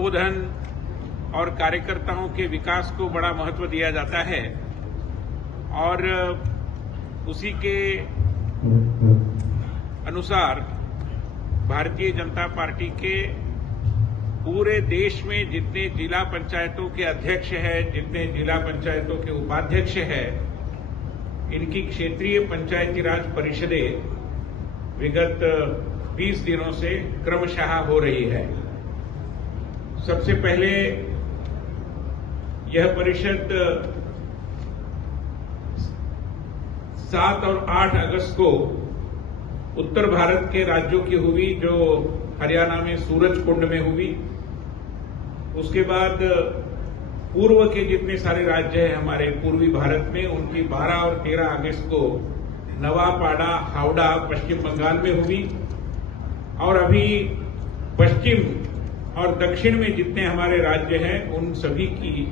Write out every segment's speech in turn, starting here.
उद्बोधन और कार्यकर्ताओं के विकास को बड़ा महत्व दिया जाता है और उसी के अनुसार भारतीय जनता पार्टी के पूरे देश में जितने जिला पंचायतों के अध्यक्ष हैं, जितने जिला पंचायतों के उपाध्यक्ष हैं, इनकी क्षेत्रीय पंचायती राज परिषदें विगत 20 दिनों से क्रमशः हो रही है। सबसे पहले यह परिषद 7 और 8 अगस्त को उत्तर भारत के राज्यों की हुई, जो हरियाणा में सूरजकुंड में हुई। उसके बाद पूर्व के जितने सारे राज्य हैं हमारे पूर्वी भारत में, उनकी 12 और 13 अगस्त को नवापाड़ा, हावड़ा, पश्चिम बंगाल में हुई। और अभी पश्चिम और दक्षिण में जितने हमारे राज्य हैं उन सभी की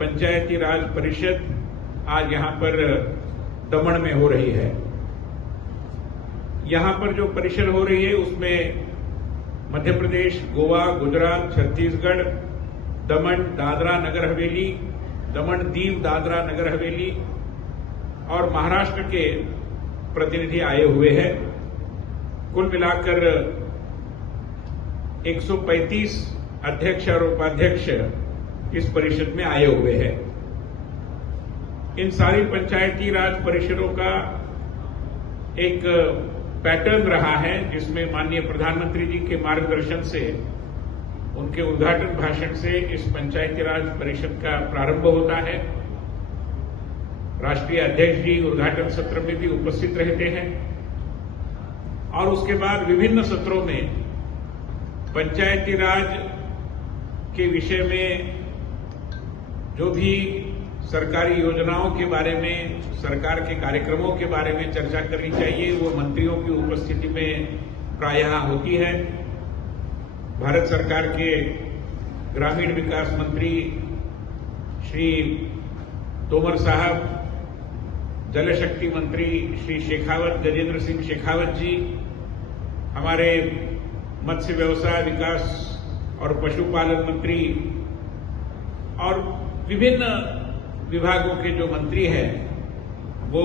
पंचायती राज परिषद आज यहां पर दमन में हो रही है। यहां पर जो परिषद हो रही है उसमें मध्य प्रदेश, गोवा, गुजरात, छत्तीसगढ़, दमन, दादरा नगर हवेली, दमन, दीव, दादरा नगर हवेली और महाराष्ट्र के प्रतिनिधि आए हुए हैं। कुल मिलाकर 135 अध्यक्ष और उपाध्यक्ष इस परिषद में आए हुए हैं। इन सारी पंचायती राज परिषदों का एक पैटर्न रहा है जिसमें माननीय प्रधानमंत्री जी के मार्गदर्शन से, उनके उद्घाटन भाषण से इस पंचायती राज परिषद का प्रारंभ होता है। राष्ट्रीय अध्यक्ष जी उद्घाटन सत्र में भी उपस्थित रहते हैं और उसके बाद विभिन्न सत्रों में पंचायती राज के विषय में जो भी सरकारी योजनाओं के बारे में, सरकार के कार्यक्रमों के बारे में चर्चा करनी चाहिए, वो मंत्रियों की उपस्थिति में प्रायः होती है। भारत सरकार के ग्रामीण विकास मंत्री श्री तोमर साहब, जल शक्ति मंत्री श्री शेखावत, गजेंद्र सिंह शेखावत जी, हमारे मत्स्य व्यवसाय विकास और पशुपालन मंत्री और विभिन्न विभागों के जो मंत्री हैं वो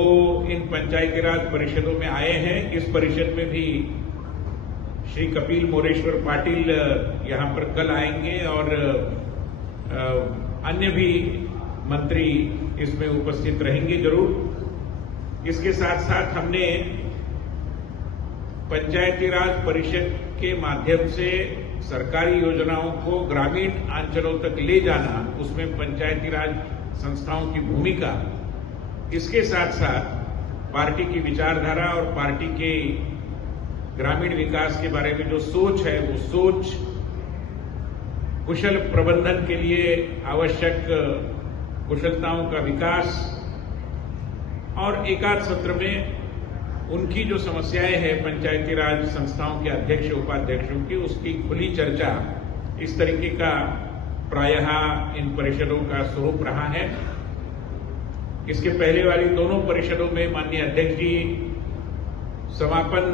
इन पंचायती राज परिषदों में आए हैं। इस परिषद में भी श्री कपिल मोरेश्वर पाटिल यहां पर कल आएंगे और अन्य भी मंत्री इसमें उपस्थित रहेंगे जरूर। इसके साथ साथ हमने पंचायती राज परिषद के माध्यम से सरकारी योजनाओं को ग्रामीण अंचलों तक ले जाना, उसमें पंचायती राज संस्थाओं की भूमिका, इसके साथ साथ पार्टी की विचारधारा और पार्टी के ग्रामीण विकास के बारे में जो सोच है, वो सोच कुशल प्रबंधन के लिए आवश्यक कुशलताओं का विकास और एकाध सत्र में उनकी जो समस्याएं हैं पंचायती राज संस्थाओं के अध्यक्ष उपाध्यक्षों की, उसकी खुली चर्चा, इस तरीके का प्रायः इन परिषदों का स्वरूप रहा है। इसके पहले वाली दोनों परिषदों में माननीय अध्यक्ष जी समापन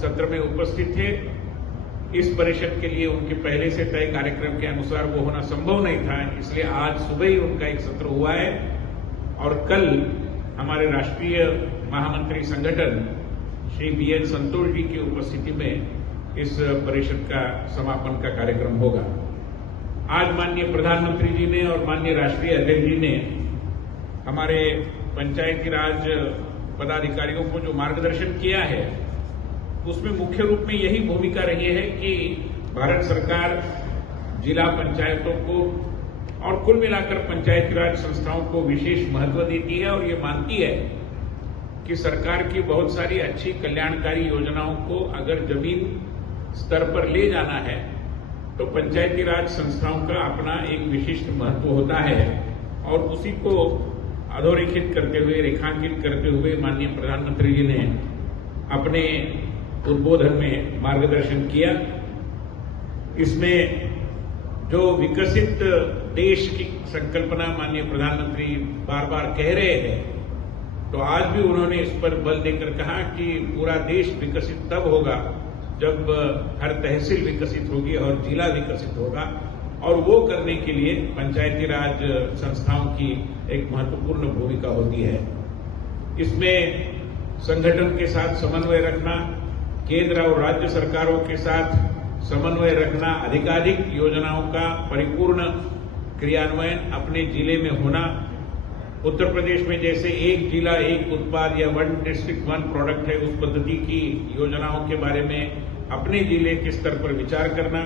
सत्र में उपस्थित थे। इस परिषद के लिए उनके पहले से तय कार्यक्रम के अनुसार वो होना संभव नहीं था, इसलिए आज सुबह ही उनका एक सत्र हुआ है और कल हमारे राष्ट्रीय महामंत्री संगठन श्री बीएन संतोष जी की उपस्थिति में इस परिषद का समापन का कार्यक्रम होगा। आज माननीय प्रधानमंत्री जी ने और माननीय राष्ट्रीय अध्यक्ष जी ने हमारे पंचायती राज पदाधिकारियों को जो मार्गदर्शन किया है, उसमें मुख्य रूप में यही भूमिका रही है कि भारत सरकार जिला पंचायतों को और कुल मिलाकर पंचायती राज संस्थाओं को विशेष महत्व देती है और ये मानती है कि सरकार की बहुत सारी अच्छी कल्याणकारी योजनाओं को अगर जमीन स्तर पर ले जाना है तो पंचायती राज संस्थाओं का अपना एक विशिष्ट महत्व होता है और उसी को अधोरेखित करते हुए, रेखांकित करते हुए माननीय प्रधानमंत्री जी ने अपने उद्बोधन में मार्गदर्शन किया। इसमें जो विकसित देश की संकल्पना माननीय प्रधानमंत्री बार बार कह रहे हैं, तो आज भी उन्होंने इस पर बल देकर कहा कि पूरा देश विकसित तब होगा जब हर तहसील विकसित होगी और जिला विकसित होगा, और वो करने के लिए पंचायती राज संस्थाओं की एक महत्वपूर्ण भूमिका होती है। इसमें संगठन के साथ समन्वय रखना, केंद्र और राज्य सरकारों के साथ समन्वय रखना, अधिकाधिक योजनाओं का परिपूर्ण क्रियान्वयन अपने जिले में होना। उत्तर प्रदेश में जैसे एक जिला एक उत्पाद या वन डिस्ट्रिक्ट वन प्रोडक्ट है, उस पद्धति की योजनाओं के बारे में अपने जिले के स्तर पर विचार करना।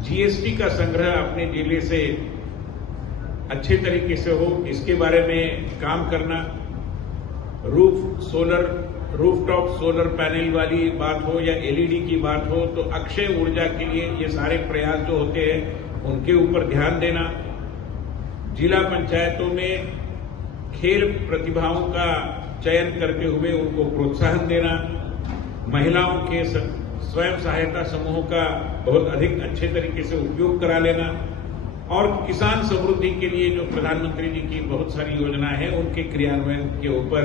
जीएसटी का संग्रह अपने जिले से अच्छे तरीके से हो, इसके बारे में काम करना। रूफटॉप सोलर पैनल वाली बात हो या एलईडी की बात हो, तो अक्षय ऊर्जा के लिए ये सारे प्रयास जो होते हैं उनके ऊपर ध्यान देना। जिला पंचायतों में खेल प्रतिभाओं का चयन करते हुए उनको प्रोत्साहन देना। महिलाओं के स्वयं सहायता समूहों का बहुत अधिक अच्छे तरीके से उपयोग करा लेना, और किसान समृद्धि के लिए जो प्रधानमंत्री जी की बहुत सारी योजनाएं हैं उनके क्रियान्वयन के ऊपर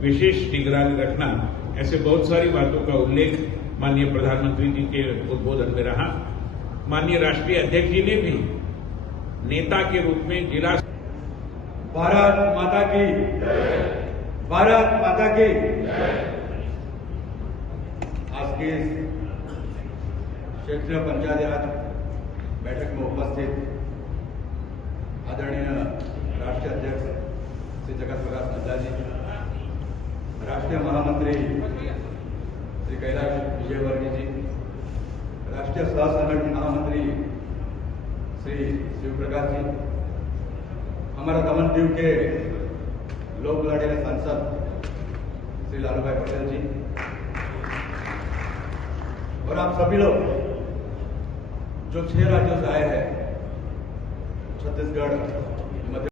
विशेष निगरानी रखना। ऐसे बहुत सारी बातों का उल्लेख माननीय प्रधानमंत्री जी के उद्बोधन में रहा। माननीय राष्ट्रीय अध्यक्ष जी ने भी नेता के रूप में जिला भारत माता की भारत माता की आज की क्षेत्रीय पंचायती राज बैठक में उपस्थित आदरणीय राष्ट्रीय अध्यक्ष श्री जगत प्रकाश नड्डा जी, राष्ट्रीय महामंत्री श्री कैलाश विजयवर्गीय जी, राष्ट्रीय सह संगठन महामंत्री श्री शिवप्रकाश जी, हमारा दमन दीव के लोक लाडले सांसद श्री लालूभाई पटेल जी, और आप सभी लोग जो 6 राज्यों से आए हैं, छत्तीसगढ़,